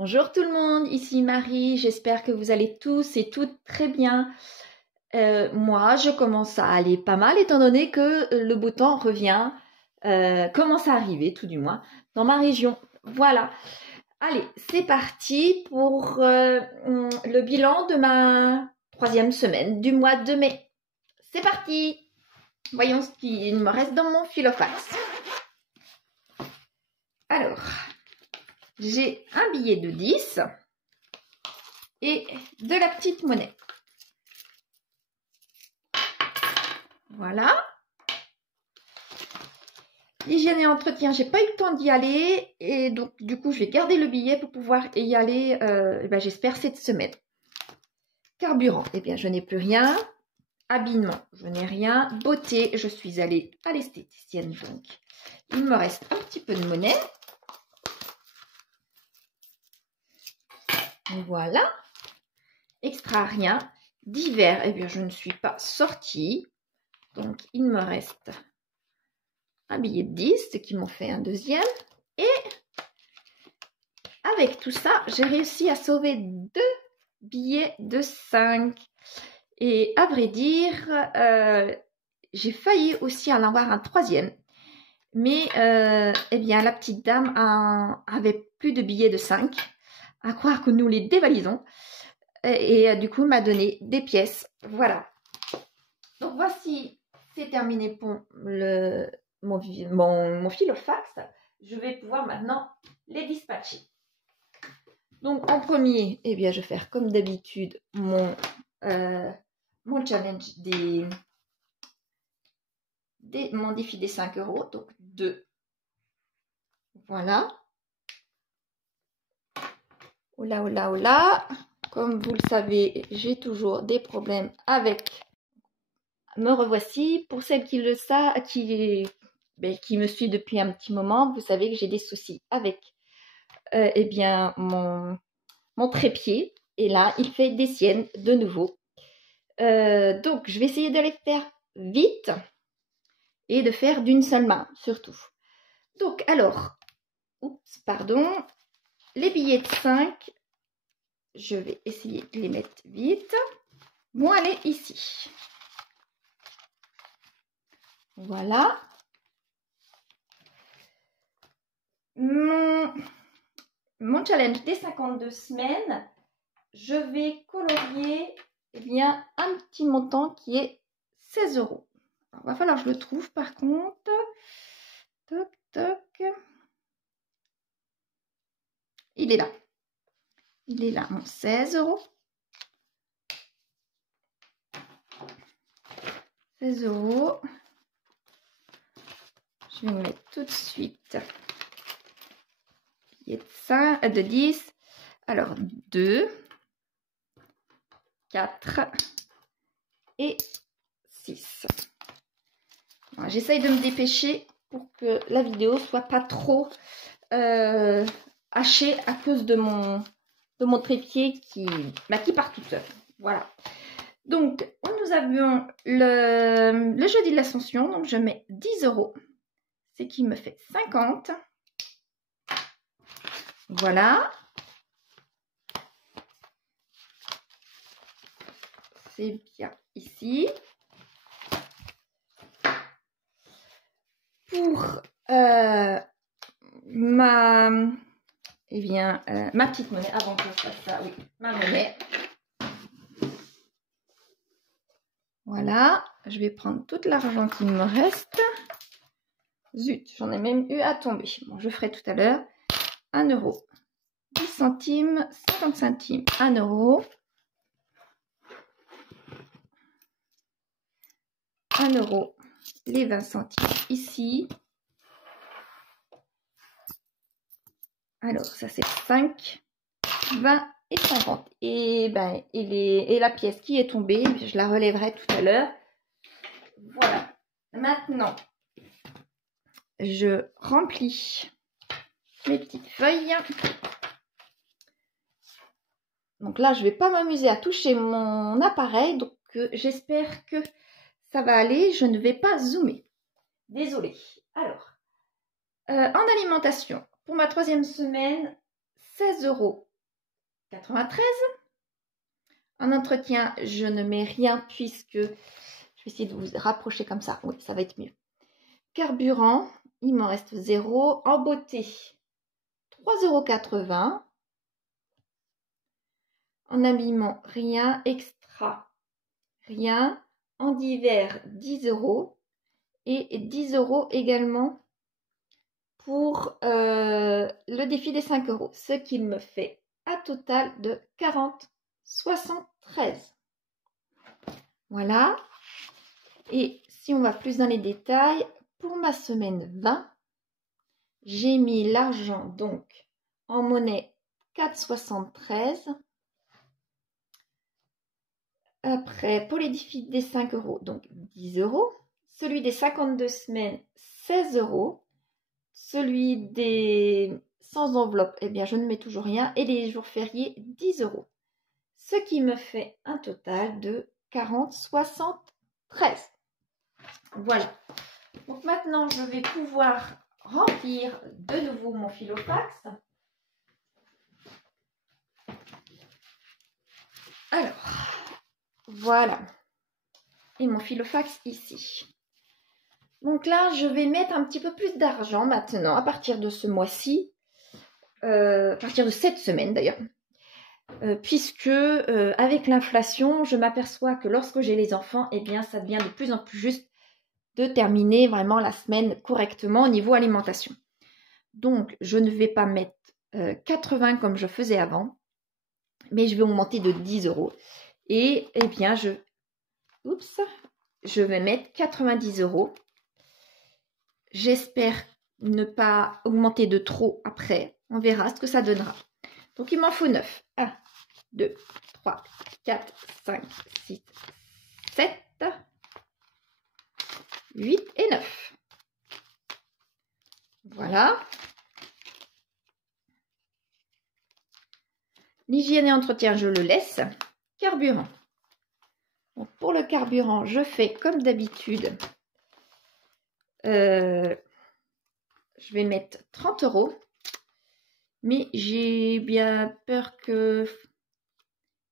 Bonjour tout le monde, ici Marie, j'espère que vous allez tous et toutes très bien. Moi, je commence à aller pas mal étant donné que le beau temps revient, commence à arriver tout du moins, dans ma région. Voilà, allez, c'est parti pour le bilan de ma 3e semaine du mois de mai. C'est parti! Voyons ce qu'il me reste dans mon filofax. Alors, j'ai un billet de 10 et de la petite monnaie. Voilà. Hygiène et entretien, j'ai pas eu le temps d'y aller et donc du coup je vais garder le billet pour pouvoir y aller, j'espère cette semaine. Carburant, eh bien je n'ai plus rien. Habillement, je n'ai rien. Beauté, je suis allée à l'esthéticienne donc. Il me reste un petit peu de monnaie. Voilà. Extra, rien. D'hiver, eh bien je ne suis pas sortie. Donc il me reste un billet de 10, ce qui m'ont fait un deuxième. Et avec tout ça, j'ai réussi à sauver 2 billets de 5. Et à vrai dire, j'ai failli aussi en avoir un 3e. Mais eh bien, la petite dame avait plus de billets de 5. À croire que nous les dévalisons. Et du coup, m'a donné des pièces. Voilà. Donc voici, c'est terminé pour mon filofax. Je vais pouvoir maintenant les dispatcher. Donc en premier, eh bien, je vais faire comme d'habitude mon challenge mon défi des 5 euros. Donc 2. Voilà. Oula, oula, oula. Comme vous le savez, j'ai toujours des problèmes avec... Me revoici. Pour celles qui le savent, qui me suivent depuis un petit moment, vous savez que j'ai des soucis avec eh bien, mon trépied. Et là, il fait des siennes de nouveau. Donc, je vais essayer de les faire vite et de faire d'une seule main, surtout. Donc, alors, oups, pardon, les billets de 5, je vais essayer de les mettre vite. Vont aller ici. Voilà. Mon challenge des 52 semaines, je vais colorier eh bien, un petit montant qui est 16 euros. Il va falloir que je le trouve par contre. Toc, toc. Il est là. Il est là, mon 16 euros. 16 euros. Je vais me mettre tout de suite. Billet de 5, de 10. Alors, 2, 4 et 6. J'essaye de me dépêcher pour que la vidéo soit pas trop hachée à cause de mon trépied qui part toute seule. Voilà. Donc, nous avions le jeudi de l'Ascension. Donc, je mets 10 euros. Ce qui me fait 50. Voilà. C'est bien ici. Pour ma petite monnaie, avant que je fasse ça, oui, ma monnaie. Voilà, je vais prendre tout l'argent qui me reste. Zut, j'en ai même eu à tomber. Bon, je ferai tout à l'heure. 1 euro, 10 centimes, 50 centimes, 1 euro. 1 euro, les 20 centimes ici. Alors, ça c'est 5, 20 et 50. Et la pièce qui est tombée, je la relèverai tout à l'heure. Voilà. Maintenant, je remplis mes petites feuilles. Donc là, je ne vais pas m'amuser à toucher mon appareil. Donc, j'espère que ça va aller. Je ne vais pas zoomer. Désolée. Alors, en alimentation, pour ma 3e semaine, 16 euros 93. En entretien, je ne mets rien puisque je vais essayer de vous rapprocher comme ça. Oui, ça va être mieux. Carburant, il m'en reste 0. En beauté, 3,80 €. En habillement, rien. Extra, rien. En divers, 10 €. Et 10 € également pour le défi des 5 €. Ce qui me fait un total de 40,73 €. Voilà. Et si on va plus dans les détails, pour ma semaine 20, j'ai mis l'argent donc en monnaie 4,73 €. Après, pour les défis des 5 €, donc 10 €. Celui des 52 semaines, 16 €. Celui des sans enveloppe, eh bien, je ne mets toujours rien. Et les jours fériés, 10 €. Ce qui me fait un total de 40,73 €. Voilà. Donc maintenant, je vais pouvoir remplir de nouveau mon filofax. Alors, voilà. Et mon filofax ici. Donc là, je vais mettre un petit peu plus d'argent maintenant, à partir de ce mois-ci. À partir de cette semaine d'ailleurs. Puisque avec l'inflation, je m'aperçois que lorsque j'ai les enfants, eh bien, ça devient de plus en plus juste de terminer vraiment la semaine correctement au niveau alimentation. Donc, je ne vais pas mettre 80 comme je faisais avant, mais je vais augmenter de 10 €. Et eh bien, je vais mettre 90 €. J'espère ne pas augmenter de trop après. On verra ce que ça donnera. Donc, il m'en faut 9. 1, 2, 3, 4, 5, 6, 7, 8 et 9. Voilà. L'hygiène et entretien, je le laisse. Carburant. Donc, pour le carburant, je fais comme d'habitude. Je vais mettre 30 €. Mais j'ai bien peur qu'il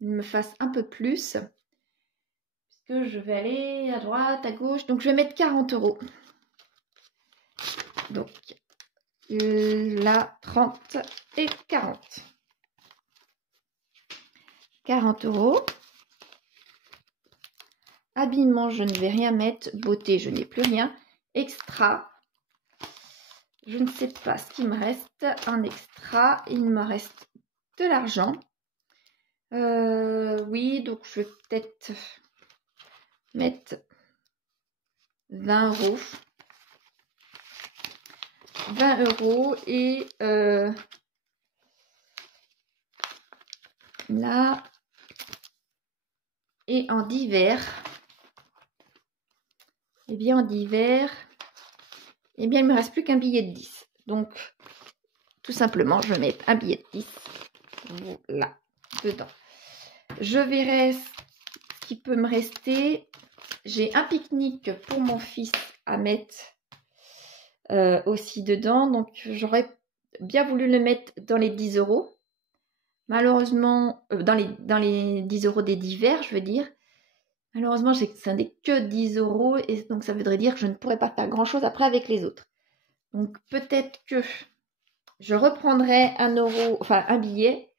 me fasse un peu plus. Puisque je vais aller à droite, à gauche. Donc, je vais mettre 40 €. Donc, là, 30 et 40. 40 €. Habillement, je ne vais rien mettre. Beauté, je n'ai plus rien. Extra, je ne sais pas ce qu'il me reste. Un extra, il me reste de l'argent. Oui, donc je vais peut-être mettre 20 €. 20 € et là, et en divers, eh bien en divers, eh bien il me reste plus qu'un billet de 10. Donc, tout simplement, je vais mettre un billet de 10, là, dedans. Je verrai ce qui peut me rester. J'ai un pique-nique pour mon fils à mettre aussi dedans. Donc, j'aurais bien voulu le mettre dans les 10 €. Malheureusement, dans les 10 € des divers, je veux dire. Malheureusement, ça n'est que 10 € et donc ça voudrait dire que je ne pourrais pas faire grand-chose après avec les autres. Donc, peut-être que je reprendrai un billet,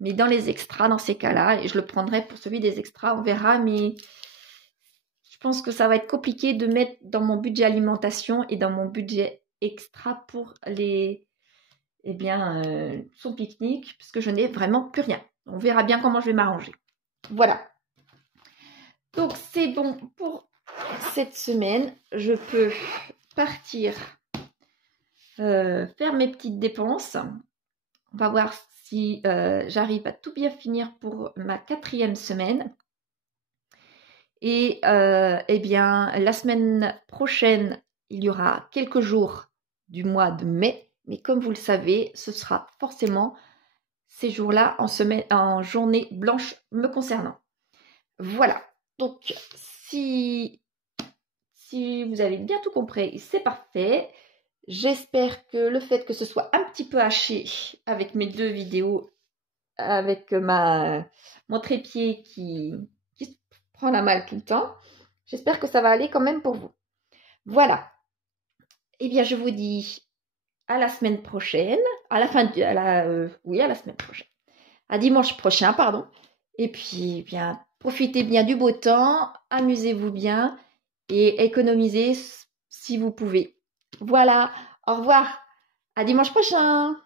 mais dans les extras, dans ces cas-là, et je le prendrai pour celui des extras, on verra, mais je pense que ça va être compliqué de mettre dans mon budget alimentation et dans mon budget extra pour son pique-nique, puisque je n'ai vraiment plus rien. On verra bien comment je vais m'arranger. Voilà. Donc, c'est bon pour cette semaine. Je peux partir faire mes petites dépenses. On va voir si j'arrive à tout bien finir pour ma 4e semaine. Et eh bien, la semaine prochaine, il y aura quelques jours du mois de mai. Mais comme vous le savez, ce sera forcément ces jours-là en journée blanche me concernant. Voilà. Donc, si vous avez bien tout compris, c'est parfait. J'espère que le fait que ce soit un petit peu haché avec mes 2 vidéos avec mon trépied qui se prend la malle tout le temps. J'espère que ça va aller quand même pour vous. Voilà. Eh bien, je vous dis à la semaine prochaine, à la semaine prochaine, à dimanche prochain, pardon. Et puis, bien, profitez bien du beau temps, amusez-vous bien et économisez si vous pouvez. Voilà, au revoir, à dimanche prochain.